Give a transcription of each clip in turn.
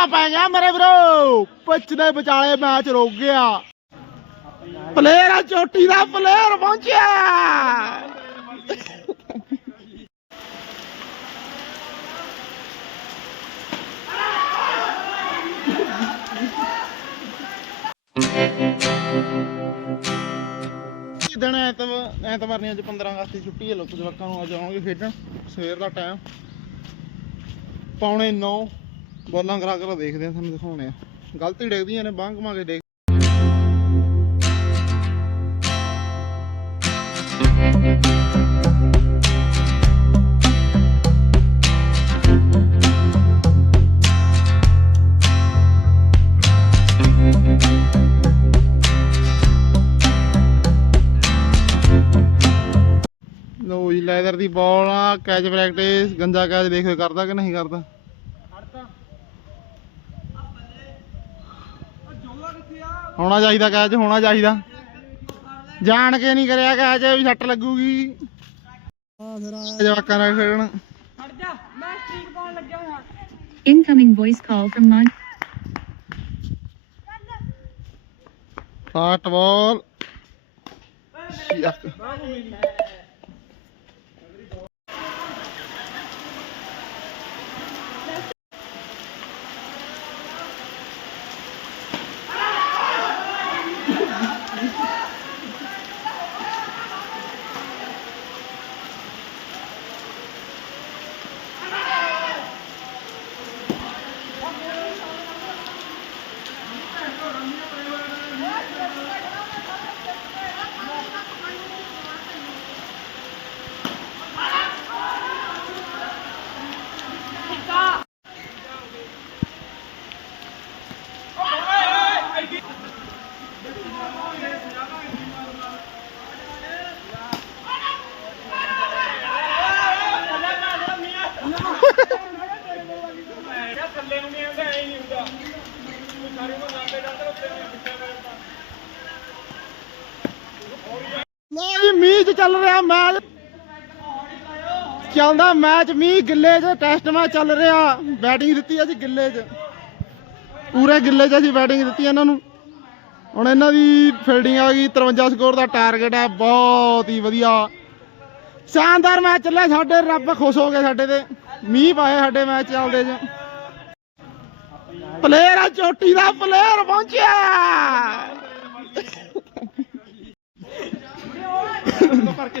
ਧੱਕਾ ਪੈ ਗਿਆ ਮੇਰੇ ਵੀਰੋ। ਪਿੱਚ ਦੇ ਵਿਚਾਲੇ ਮੈਚ ਰੁਕ ਗਿਆ। ਪਲੇਅਰ ਚੋਟੀ ਦਾ ਪਲੇਅਰ ਪਹੁੰਚਿਆ। ਦਿਨ ਐਤਵਾਰ ਐਤਵਾਰ ਨਹੀਂ, ਅੱਜ 15 ਅਗਸਤ ਦੀ ਛੁੱਟੀ ਹੈ ਲੋਕ ਜਵਾਕਾਂ ਨੂੰ ਆ ਜਾਵਾਂਗੇ ਖੇਡਣ, ਸਵੇਰ ਦਾ ਟਾਈਮ ਪੌਣੇ 9 ਬੋਲਾਂ ਕਰਾ ਕਰਾ ਦੇਖਦੇ ਆ, ਤੁਹਾਨੂੰ ਦਿਖਾਉਣੇ ਆ। ਗਲਤੀ ਡਿੱਗਦੀਆਂ ਨੇ, ਬਾਂਹ ਘੁਮਾ ਕੇ ਦੇਖ ਲੋ ਜੀ ਲੈਦਰ ਦੀ ਬਾਲ ਆ ਕੈਚ ਪ੍ਰੈਕਟਿਸ ਗੰਜਾ ਕੈਚ ਦੇਖੋ ਕਰਦਾ ਕਿ ਨਹੀਂ ਕਰਦਾ? ਹੋਣਾ ਚਾਹੀਦਾ ਕੈਚ ਹੋਣਾ ਚਾਹੀਦਾ। ਜਾਣ ਕੇ ਨਹੀਂ ਕਰਿਆ ਕੈਚ ਵੀ ਸੱਟ ਲੱਗੂਗੀ। ਆ ਫਿਰ ਆਇਆ ਜਵਾਕਾਂ ਨਾਲ ਖੇਡਣ। ਹਟ ਜਾ ਮੈਂ ਸਟ੍ਰੀਕ ਪਾਉਣ ਲੱਗਿਆ ਹਾਂ Incoming voice call from Mon. Fast ਚੱਲਦਾ ਮੈਚ, ਮੀਂਹ ਗਿੱਲੇ 'ਚ ਟੈਸਟ ਮੈਚ ਚੱਲ ਰਿਹਾ। ਬੈਟਿੰਗ ਦਿੱਤੀ ਅਸੀਂ ਗਿੱਲੇ 'ਚ ਪੂਰੇ ਗਿੱਲੇ 'ਚ ਅਸੀਂ ਬੈਟਿੰਗ ਦਿੱਤੀ ਇਹਨਾਂ ਨੂੰ। ਹੁਣ ਇਹਨਾਂ ਦੀ ਫੀਲਡਿੰਗ ਆ ਗਈ 53 ਸਕੋਰ ਦਾ ਟਾਰਗੇਟ ਹੈ ਬਹੁਤ ਹੀ ਵਧੀਆ। ਸ਼ਾਨਦਾਰ ਮੈਚ ਚੱਲਿਆ, ਸਾਡੇ ਰੱਬ ਖੁਸ਼ ਹੋ ਗਏ ਸਾਡੇ ਤੇ। ਮੀਂਹ ਪਾਏ ਸਾਡੇ ਮੈਚ ਚੱਲਦੇ 'ਚ ਪਲੇਅਰ ਆ ਚੋਟੀ ਦਾ ਪਲੇਅਰ ਪਹੁੰਚਿਆ। ਕਰਕੇ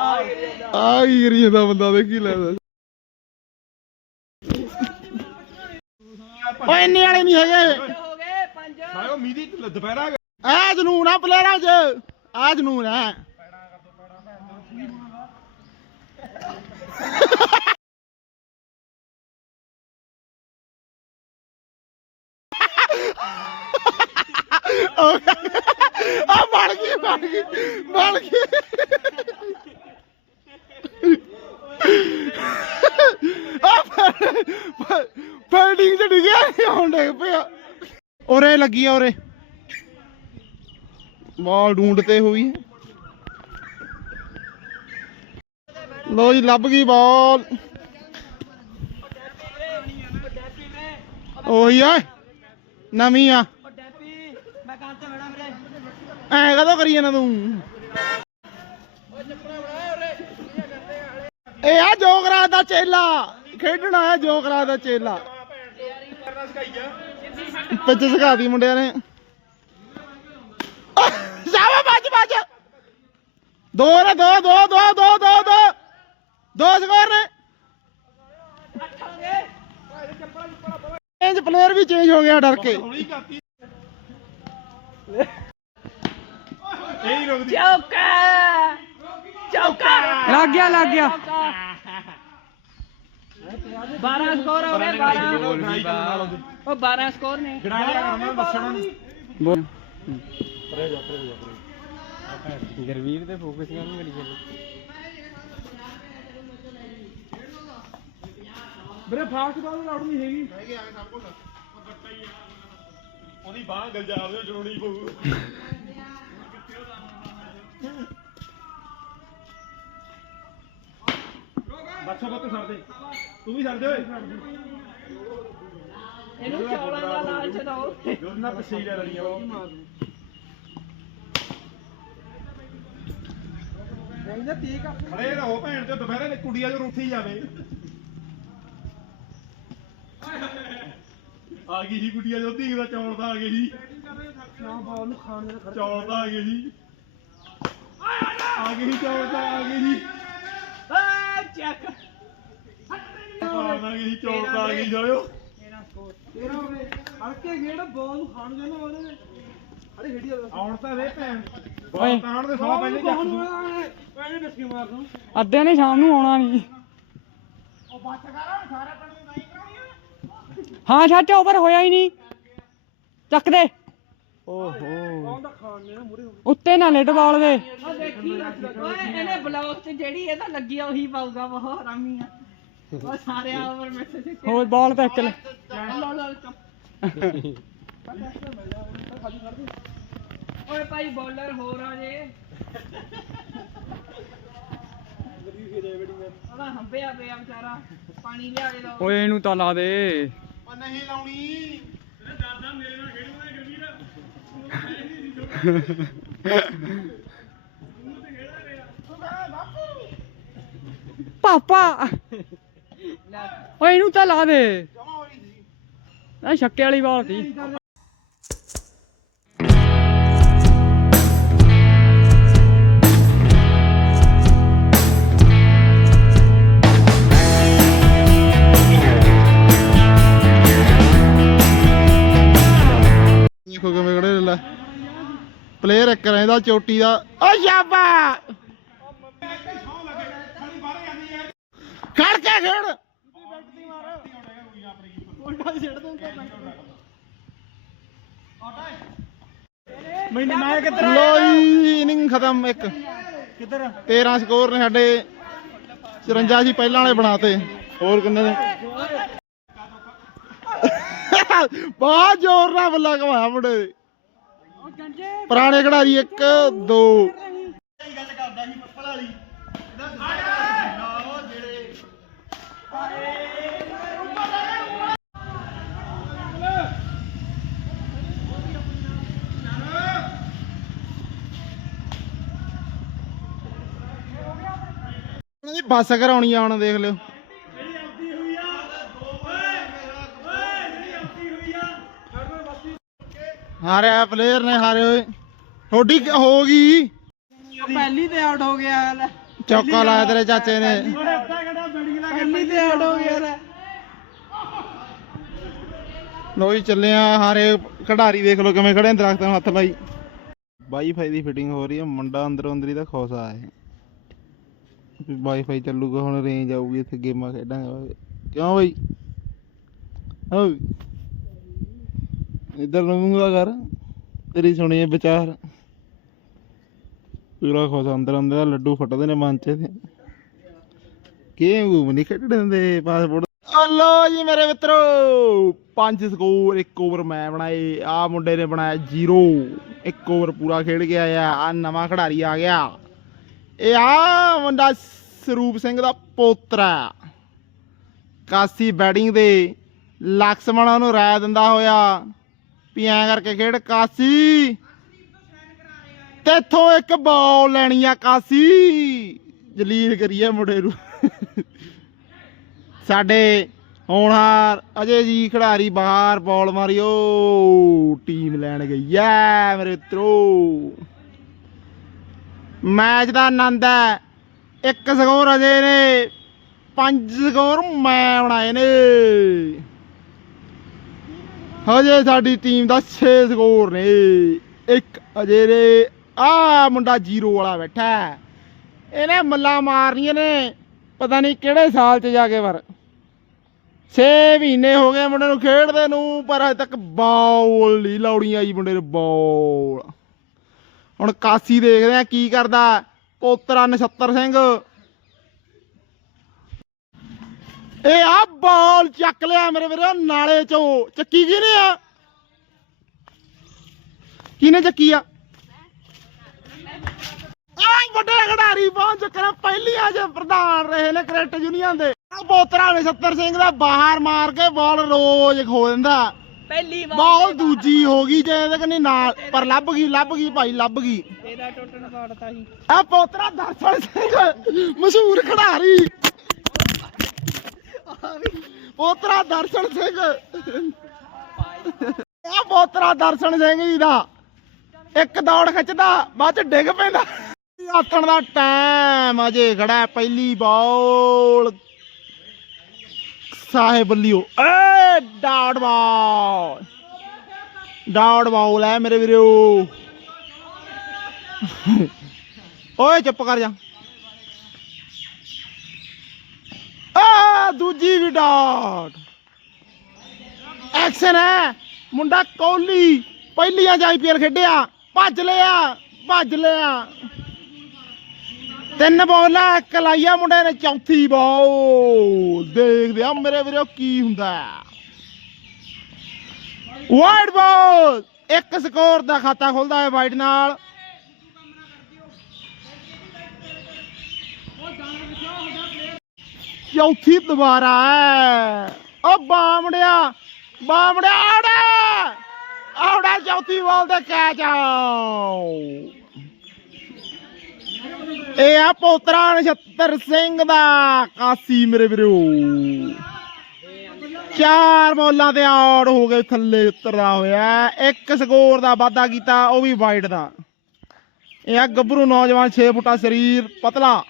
ਆ ਕੀ ਕਰੀ ਜਾਂਦਾ ਬੰਦਾ ਦੇਖੀ ਲੈਦਾ ਓਏ ਇੰਨੇ ਵਾਲੇ ਨਹੀਂ ਹੈਗੇ। ਹੋ ਗਏ ਪੰਜ ਸਾਲਿਓ ਮੀਂਹ ਦੀ ਦੁਪਹਿਰਾ ਆ ਜਨੂਨ ਆ ਪਲੇਅਰਾਂ 'ਚ। ਆ ਜਨੂਨ ਆ ਆ ਬਣ ਗਈ ਬਣ ਗਈ ਬਣ ਗਈ। ਆ ਫੈਲਡਿੰਗ ਚ ਡਿੱਗਿਆ ਹੁਣ ਡਿੱਗ ਪਿਆ। ਉਰੇ ਲੱਗੀ ਆ ਉਰੇ। ਬਾਲ ਢੂੰਡਤੇ ਹੋਈ। ਹੈ ਲੋ ਜੀ ਲੱਭ ਗਈ ਬਾਲ ਉਹੀ ਆ ਨਵੀਂ ਆ। ਐ ਕਦੋਂ ਕਰੀ ਜਾਂਦਾ ਤੂੰ? ਇਹ ਆ ਜੋਗਰਾ ਦਾ ਚੇਲਾ। ਖੇਡਣ ਆਇਆ ਜੋਗਰਾ ਦਾ ਚੇਲਾ। ਪਿੱਛੇ ਸਿਖਾਤੀ ਮੁੰਡਿਆਂ ਨੇ। ਜਾਵਾ ਬੱਜ ਬੱਜ ਦੋ ਨੇ ਦੋ ਦੋ ਦੋ ਦੋ ਦੋ ਦੋ। ਦੋ ਸਕੋਰ ਨੇ। ਚੇਂਜ ਪਲੇਅਰ ਵੀ ਚੇਂਜ ਹੋ ਗਿਆ ਡਰ ਕੇ। ਇਹ ਹੀ ਰੁਕਦੀ ਚੌਕਾ। ਚੌਕਾ। ਲੱਗ ਗਿਆ ਲੱਗ ਗਿਆ। 12 ਸਕੋਰ ਹੋ ਗਏ 12 ਉਹ 12 ਸਕੋਰ ਨੇ। ਗਰਵੀਰ ਤੇ ਫੋਕਸ ਕਰਨ ਕਰੀ ਚੱਲ ਵੀਰੇ ਫਾਸਟ ਬਾਲ ਲਾਉਡ ਨਹੀਂ ਹੈਗੀ। ਉਹਦੀ ਬਾਹ ਗਲਜਾਰ ਦੇ ਜਰੂਰੀ ਪਊ। ਬੱਸੋ ਬੱਤ ਛੱਡ ਦੇ। ਤੂੰ ਵੀ ਛੱਡ ਦੇ ਓਏ। ਇਹਨੂੰ ਚੌਲਾਂ ਦਾ ਲਾਲਚ ਦਿਓ ਦੁੱਧ ਨਾਲ ਪਿੱਛੇ ਹੀ ਲੈ ਲੜੀਆਂ ਉਹ ਖੜੇ ਰਹੋ ਭੈਣ ਤੇ ਦੁਪਹਿਰੇ ਨੇ ਕੁੜੀਆਂ ਜੋ ਰੁੱਠੀ ਜਾਵੇ। ਆ ਗਈ ਸੀ ਕੁੜੀਆਂ ਜੋ ਧੀ ਦਾ ਚੌਲ ਦਾ ਆ ਗਈ ਸੀ। ਨਾ ਬਾਲ ਨੂੰ ਖਾਣ ਦੇ ਚੌਲ ਦਾ ਆ ਗਈ ਸੀ। ਆ ਗਈ ਚੌਲ ਦਾ ਆ ਗਈ ਸੀ। ਆ ਚੱਕ। ਬਾਲ ਆ ਗਈ ਸੀ ਚੌਲ ਦਾ ਆ ਗਈ ਜਾਇਓ ਆਉਣ ਤਾਂ ਦੇ ਭੈਣ। ਬਾਲ ਤਾਣ ਦੇ ਸਵਾ ਪਹਿਲੇ ਜੱਟ ਨੂੰ ਨੇ। ਸ਼ਾਮ ਨੂੰ ਆਉਣਾ ਨਹੀਂ। ਹਾਂ ਛੱਟ ਓਵਰ ਹੋਇਆ ਹੀ ਨਹੀਂ। ਚੱਕ ਦੇ। ਓਹੋ ਉੱਤੇ ਨਾ ਲਿਟ ਬਾਲ ਦੇ। ਓਏ ਇਹਨੇ ਬਲੌਗ 'ਚ ਜਿਹੜੀ ਇਹਦਾ ਲੱਗੀ ਆ ਉਹੀ ਪਾਊਗਾ ਬਹੁਤ ਹਰਾਮੀ ਆ। ਉਹ ਸਾਰੇ ਓਵਰ ਮੈਸੇਜ ਹੋਰ ਬਾਲ ਇੱਕ ਲੋ। ਲੋ ਓਏ ਭਾਈ ਬੋਲਰ ਹੋਰ ਆ ਜੇ। ਉਹਦਾ ਹੰਬਿਆ ਪਿਆ ਵਿਚਾਰਾ। ਪਾਣੀ ਲਿਆ ਕੇ ਦੋ। ਓਏ ਇਹਨੂੰ ਤਾਂ ਲਾ ਦੇ। ਉਹ ਨਹੀਂ ਲਾਉਣੀ। ਪਾਪਾ। ਓਏ, ਇਹਨੂੰ ਤਾਂ ਲਾ ਦੇ। ਜਮਾ ਛੱਕੇ ਵਾਲੀ ਬਾਲ ਸੀ। ਦੇਖੋ ਕਿਵੇਂ ਖੜੇ ਲੈ ਪਲੇਅਰ ਇੱਕ ਰਹਿੰਦਾ ਚੋਟੀ ਦਾ। ਓ ਸ਼ਾਬਾ ਖੜ ਕੇ ਖੇਡ। ਮੈਨੂੰ ਮੈਂ ਕਿੱਧਰ ਲੋਈ ਇਨਿੰਗ ਖਤਮ ਇੱਕ। ਕਿੱਧਰ? 13 ਸਕੋਰ ਨੇ ਸਾਡੇ। 54 ਜੀ ਪਹਿਲਾਂ ਵਾਲੇ ਬਣਾਤੇ। ਹੋਰ ਕਿੰਨੇ ਨੇ? ਬਹੁਤ ਜ਼ੋਰ ਨਾਲ ਬੱਲਾ ਘਵਾਇਆ ਮੁੰਡੇ। ਪੁਰਾਣੇ ਖਿਡਾਰੀ 1 2 ਉਹਨਾਂ ਦੀ ਬੱਸ ਕਰਾਉਣੀ ਆ ਹੁਣ ਦੇਖ ਲਿਓ। ਹਾਰਿਆ ਪਲੇਅਰ ਨੇ ਹਾਰੇ ਹੋਏ। ਥੋੜੀ ਹੋ ਗਈ? ਪਹਿਲੀ ਤੇ ਆਊਟ ਹੋ ਗਿਆ ਲੈ ਚੌਕਾ ਲਾਇਆ ਤੇਰੇ ਚਾਚੇ ਨੇ। ਪਹਿਲੀ। ਤੇ ਆਊਟ ਹੋ ਗਿਆ ਲੈ ਲੋਈ ਚੱਲੇ ਆ ਹਾਰੇ। ਖਿਡਾਰੀ ਦੇਖ ਲਓ ਕਿਵੇਂ ਖੜੇ ਨੇ ਦਰਖਤਾਂ ਨੂੰ ਹੱਥ ਲਾਈ। ਵਾਈਫਾਈ ਦੀ ਫਿਟਿੰਗ ਹੋ ਰਹੀ ਹੈ ਮੁੰਡਾ ਅੰਦਰੋਂ ਅੰਦਰੀ ਦਾ ਖੋਸਾ ਹੈ। ਵਾਈਫਾਈ ਚੱਲੂਗਾ, ਹੁਣ ਰੇਂਜ ਆਊਗੀ ਇੱਥੇ ਗੇਮਾਂ ਖੇਡਾਂਗੇ ਕਿਉਂ ਬਈ? ਓਏ। ਇਧਰ ਨੂੰ ਕਰ, ਤੇਰੀ ਸੁਣੀ ਵਿਚਾਰ। ਪੂਰਾ ਖੋਸਾ ਅੰਦਰ ਅੰਦਰ ਲੱਡੂ ਫਟਦੇ ਨੇ ਮਨ ਚ ਤੇ ਗੇਮ ਨਹੀਂ ਖੇਡਣ ਦਿੰਦੇ ਪਾਸਪੋਰਟ ਲੋ ਜੀ ਮੇਰੇ ਮਿੱਤਰੋ, ਪੰਜ ਸਕੋਰ ਇੱਕ ਓਵਰ ਮੈਂ ਬਣਾਏ ਆ ਮੁੰਡੇ ਨੇ ਬਣਾਇਆ ਜ਼ੀਰੋ ਇੱਕ ਓਵਰ ਪੂਰਾ ਖੇਡ ਕੇ ਆਇਆ ਆ ਨਵਾਂ ਖਿਡਾਰੀ ਆ ਗਿਆ। ਇਹ ਆ ਮੁੰਡਾ ਸਰੂਪ ਸਿੰਘ ਦਾ ਪੋਤਰਾ। ਕਾਸੀ ਬੈਟਿੰਗ ਦੇ ਲਕਸ਼ਮਣਾ ਨੂੰ ਰਾਇ ਦਿੰਦਾ ਹੋਇਆ। ਵੀ ਐਂ ਕਰਕੇ ਖੇਡ, ਕਾਸੀ। ਤੇਥੋਂ ਇੱਕ ਬਾਲ ਲੈਣੀ ਆ, ਕਾਸੀ। ਜਲੀਲ ਕਰੀਏ ਮੁੰਡੇ ਨੂੰ। ਸਾਡੇ ਹੋਣਹਾਰ ਅਜੇ ਜੀ ਖਿਡਾਰੀ ਬਾਹਰ ਬਾਲ ਮਾਰਿਓ। ਟੀਮ ਲੈਣ ਗਈ ਐ ਮੇਰੇ ਤਰੋ ਮੈਚ ਦਾ ਆਨੰਦ ਹੈ। ਇੱਕ ਸਕੋਰ ਅਜੇ ਨੇ, ਪੰਜ ਸਕੋਰ ਮੈਂ ਬਣਾਏ ਨੇ। ਹਜੇ ਸਾਡੀ ਟੀਮ ਦਾ 6 ਸਕੋਰ ਨੇ। ਇੱਕ ਅਜੇ ਨੇ ਆ ਮੁੰਡਾ ਜ਼ੀਰੋ ਵਾਲਾ ਬੈਠਾ ਇਹਨੇ ਮੱਲਾ ਮਾਰਨੀਆਂ ਨੇ, ਪਤਾ ਨਹੀਂ ਕਿਹੜੇ ਸਾਲ 'ਚ ਜਾ ਕੇ ਪਰ। 6 ਮਹੀਨੇ ਹੋ ਗਏ ਮੁੰਡੇ ਨੂੰ ਖੇਡਦੇ ਨੂੰ, ਪਰ ਅਜੇ ਤੱਕ ਬਾਲ ਨਹੀਂ ਲੌੜੀ ਆਈ ਮੁੰਡੇ ਨੂੰ ਬਾਲ। ਹੁਣ ਕਾਸੀ ਦੇਖਦੇ ਆ, ਕੀ ਕਰਦਾ? ਪੋਤਰਾ ਨਛੱਤਰ ਸਿੰਘ। ਇਹ ਆ ਬਾਲ ਚੱਕ ਲਿਆ ਮੇਰੇ ਵੀਰੇ, ਨਾਲੇ ਚੋਂ। ਚੱਕੀ ਕਿਹਨੇ ਆ? ਕਿਹਨੇ ਚੱਕੀ ਆ? ਆ ਵੱਡੇ ਖਿਡਾਰੀ ਪਹੁੰਚ ਚੁੱਕੇ ਪਹਿਲੀ ਅੱਜ ਪ੍ਰਧਾਨ ਰਹੇ ਨੇ ਕ੍ਰਿਕਟ ਯੂਨੀਅਨ ਦੇ। ਆ ਪੋਤਰਾ ਨਛੱਤਰ ਸਿੰਘ ਦਾ, ਬਾਹਰ ਮਾਰ ਕੇ ਬਾਲ ਰੋਜ਼ ਖੋ ਦਿੰਦਾ। ਪਹਿਲੀ ਵਾਰ ਬਾਲ ਦੂਜੀ ਹੋ ਗਈ ਜੇ ਇਹਦੇ ਕਨੀ ਨਾਲ ਪਰ ਲੱਭ ਗਈ ਲੱਭ ਗਈ ਭਾਈ ਲੱਭ ਗਈ। ਇਹਦਾ ਟੁੱਟਣ ਪਾੜਤਾ ਸੀ। ਆ ਪੋਤਰਾ ਦਰਸ਼ਨ ਸਿੰਘ ਮਸ਼ਹੂਰ ਖਿਡਾਰੀ। ਪੋਤਰਾ ਦਰਸ਼ਨ ਸਿੰਘ। ਆ ਪੋਤਰਾ ਦਰਸ਼ਨ ਸਿੰਘ ਜੀ ਦਾ। ਇੱਕ ਦੌੜ ਖਿੱਚਦਾ ਬਾਅਦ ਚ ਡਿੱਗ ਪੈਂਦਾ। ਆਥਣ ਦਾ ਟਾਈਮ ਅਜੇ ਖੜਾ ਪਹਿਲੀ ਬਾਲ ਸਾਹਿਬ ਬੱਲੀਓ ਏ ਡਾਟ ਬਾਲ ਡਾਟ ਬਾਲ ਹੈ ਮੇਰੇ ਵੀਰੋ। ਓਏ, ਚੁੱਪ ਕਰ ਜਾ। ਆ ਦੂਜੀ ਵੀ ਡਾਟ ਐਕਸ਼ਨ ਹੈ। ਮੁੰਡਾ ਕੋਹਲੀ ਪਹਿਲੀਆਂ ਚ ਆਈਪੀਐਲ ਖੇਡਿਆ। ਭੱਜ ਲਿਆ ਭੱਜ ਲਿਆ। ਤਿੰਨ ਬੋਲਾਂ ਇੱਕ ਲਾਈਆ ਮੁੰਡੇ ਨੇ, ਚੌਥੀ ਬਾਲ। ਦੇਖਦੇ ਆ ਮੇਰੇ ਵੀਰੋ ਕੀ ਹੁੰਦਾ ਵਾਈਡ ਬਾਲ ਇੱਕ ਸਕੋਰ ਦਾ ਖਾਤਾ ਖੁੱਲਦਾ ਹੈ ਵਾਈਡ ਨਾਲ। ਚੌਥੀ ਦੁਬਾਰਾ ਹੈ। ਓ ਬਾਮੜਿਆ ਬਾਮੜਿਆ ਆੜਾ! ਆੜਾ ਚੌਥੀ ਬੋਲ ਤੇ ਕੈਚ ਆਓ ਇਹ ਆ ਪੋਤਰਾ ਨਛੱਤਰ ਸਿੰਘ ਦਾ, ਕਾਸੀ ਮੇਰੇ ਵੀਰੋ। ਚਾਰ ਬੋਲਾਂ ਤੇ ਆਊਟ ਹੋ ਗਏ ਥੱਲੇ ਉਤਰਦਾ ਹੋਇਆ। ਇੱਕ ਸਕੋਰ ਦਾ ਵਾਧਾ ਕੀਤਾ, ਉਹ ਵੀ ਵਾਈਡ ਦਾ। ਇਹ ਆ ਗੱਭਰੂ ਨੌਜਵਾਨ 6 ਫੁੱਟਾ ਸਰੀਰ, ਪਤਲਾ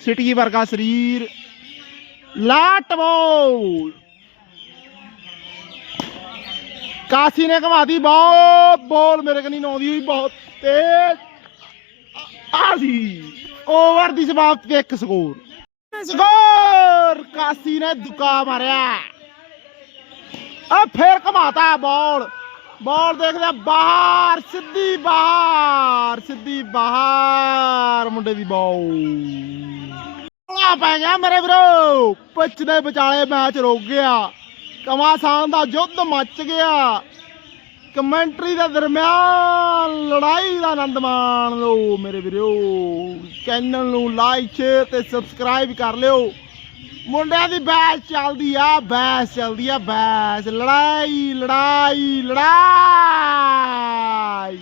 ਸਿਟੀ ਵਰਗਾ ਸਰੀਰ। ਲਾਟ ਬੋਲ। ਕਾਸੀ ਨੇ ਘਮਾਦੀ ਬਹੁਤ, ਬੋਲ ਮੇਰੇ ਕਨੀ ਨੌਂਦੀ ਹੋਈ, ਬਹੁਤ ਤੇਜ਼। ਆ ਓਵਰ ਦੀ ਸਮਾਪਤੀ ਤੇ ਇੱਕ ਸਕੋਰ। ਸਕੋਰ! ਕਾਸੀ ਨੇ ਦੁਕਾ ਮਾਰਿਆ। ਆ ਫੇਰ ਘਮਾਤਾ ਬਾਲ। ਬਾਲ ਦੇਖਦੇ ਬਾਹਰ, ਸਿੱਧੀ ਬਾਹਰ ਸਿੱਧੀ ਬਾਹਰ ਮੁੰਡੇ ਦੀ ਬਾਲ। ਆ ਪੈ ਗਿਆ ਮੇਰੇ ਵੀਰੋ। ਪਿੱਚ ਦੇ ਵਿਚਾਲੇ ਮੈਚ ਰੁਕ ਗਿਆ। ਕਮਾਸਾਨ ਦਾ ਯੁੱਧ ਮੱਚ ਗਿਆ। ਕਮੈਂਟਰੀ ਦੇ ਦਰਮਿਆਨ ਲੜਾਈ ਦਾ ਆਨੰਦ ਮਾਣ ਲਓ ਮੇਰੇ ਵੀਰੋ। ਚੈਨਲ ਨੂੰ ਲਾਈਕ ਸ਼ੇਅਰ ਤੇ ਸਬਸਕ੍ਰਾਈਬ ਕਰ ਲਿਓ। ਮੁੰਡਿਆਂ ਦੀ ਬੈਸ ਚੱਲਦੀ ਆ ਬੈਸ ਚੱਲਦੀ ਆ ਬੈਸ ਲੜਾਈ ਲੜਾਈ ਲੜਾਈ।